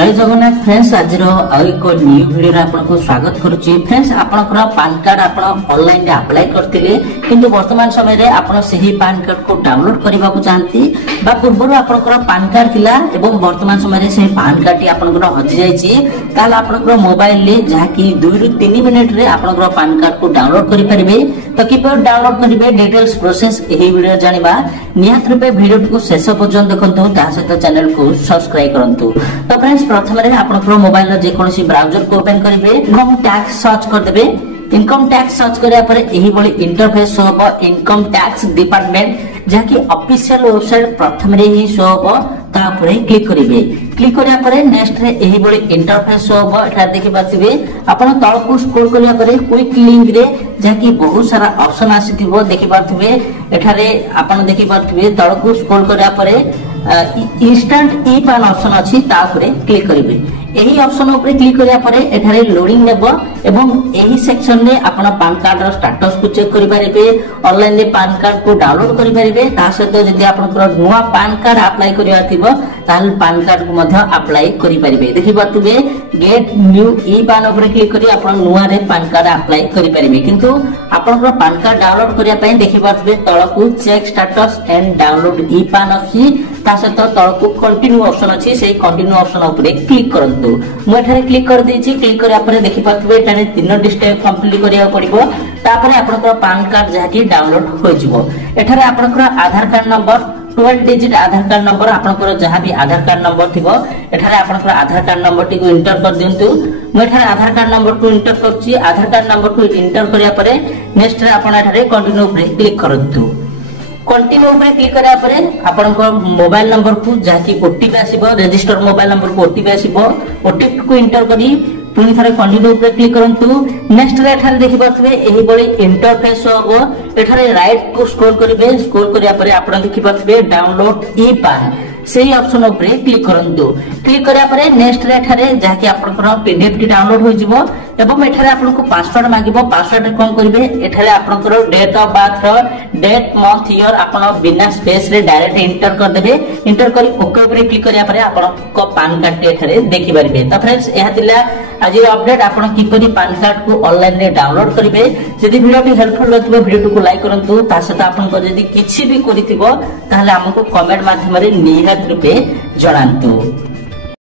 जय जगन्नाथ फ्रेंड्स आज एक न्यू वीडियो आपको स्वागत करुच्ची। फ्रेंड्स आपनकर पान कार्ड आप ऑनलाइन अप्लाई करते किंतु वर्तमान समय रे आपण सही पान कार्ड को डाउनलोड करने को चाहती बा पूर्व आपनकर पान कार्ड थिला एवं वर्तमान समय रे से पान कार्ड आपनकर हजि जाइछि ताल आपनकर मोबाइल ले जहा कि 2 रु 3 मिनिट रे आपनकर पान कार्ड को डाउनलोड करि परिबे। तो किपर डाउनलोड करिवे डिटेल्स प्रोसेस एही वीडियो जानिबा निहात रूपे वीडियो को शेष पर्यंत देखंतु ता सहित चैनल को सब्सक्राइब करंतु। तो फ्रेंड्स प्रथम रे आपनकर मोबाइल जे कोनोसी ब्राउजर को ओपन करिवे इनकम टैक्स सर्च कर देबे। इनकम टैक्स सर्च करिया पर एही बडी इंटरफेस शो हो इनकम टैक्स डिपार्टमेंट जहा कि ऑफिशियल वेबसाइट प्रथम रे ही शो हो ता ऊपर क्लिक करिवे। क्लिक करिया पर नेक्स्ट रे एही बडी इंटरफेस शो हो एठा देखि पाथिबे आपण तळ को स्क्रॉल करिया पर क्विक लिंक रे जहा कि बहुत सारा ऑप्शन आसीथिबो देखि पाथिबे। एठा रे आपण देखि पाथिबे तळ को स्क्रॉल करिया पर इंस्टेंट ई पान ऑप्शन अछि ता ऊपर क्लिक करिवे। एही ऑप्शन ऊपर क्लिक करिया पर एठारे लोडिंग नेबो एवं एही सेक्शन रे आपण पान कार्ड रो स्टेटस को चेक करि परिबे। ऑनलाइन रे पान कार्ड को डाउनलोड करि परिबे। ता सहित जदि आपनकर नुवा पान कार्ड अप्लाई करिया थिबो ताल पान कार्ड को मध्य अप्लाई करि परिबे। देखि पातुबे गेट न्यू ई पान ऊपर क्लिक करि आपण नुवा रे पान कार्ड अप्लाई करि परिबे। किंतु आपनकर पान कार्ड डाउनलोड करिया पय देखि पातुबे तळ को चेक स्टेटस एंड डाउनलोड ई पान अछि ता सहित तळ को कंटिन्यू ऑप्शन अछि सेही कंटिन्यू ऑप्शन ऊपर क्लिक करन। मु एठारे क्लिक कर देछि। क्लिक करिया पर देखि पाथबे एठारे 3 स्टेप कंप्लीट करिया पड़िबो। तापर आपनकर पान कार्ड जहा कि डाउनलोड हो जिवो। एठारे आपनकर आधार कार्ड नंबर 12 डिजिट आधार कार्ड नंबर आपनकर जहा भी आधार कार्ड नंबर थिबो एठारे आपनकर आधार कार्ड नंबर टी को इंटर कर दियंतु। मु एठारे आधार कार्ड नंबर को इंटर करछि। आधार कार्ड नंबर को इंटर करिया पर नेक्स्ट रे आपण एठारे कंटिन्यू पर क्लिक करंतु। कंटिन्यू पर क्लिक करिया पर आपनकर मोबाइल नंबर को जहा कि ओटीपी आसीबो रजिस्टर मोबाइल नंबर को ओटीपी आसीबो। ओटीपी को इंटर करी पुनी थारे कंटिन्यू पर क्लिक करंतु। नेक्स्ट रे एठारे देखि पाथबे एही बडी इंटरफेस हो एठारे राइट को स्क्रॉल करिवे। स्क्रॉल करिया पर आपण देखि पाथबे डाउनलोड ई पान सेही ऑप्शन ऊपर क्लिक करंतु। क्लिक करिया पर नेक्स्ट रे एठारे जहा कि आपनकर पीडीएफ टी डाउनलोड हो जिवो एवं एठारे आपनको पासवर्ड मागिबो। पासवर्ड कोन करिवे एठारे आपनकर डेट ऑफ बर्थ रो डेट मंथ ईयर आपण बिना स्पेस रे डायरेक्ट इंटर कर देबे। इंटर करी ओके ऊपर क्लिक करिया पर आपनको पान कार्ड एठारे देखि परिबे। त फ्रेंड्स एहा दिला आज अपडेट आपण किपरि पान कार्ड को ऑनलाइन रे डाउनलोड करिवे। जदि वीडियो टी हेल्पफुल लगिबो वीडियो को लाइक करंतु। ता सहित आपनको जदि किछि भी करिथिबो ताहले हमको कमेंट माध्यम रे निहात रूपे जणांतु।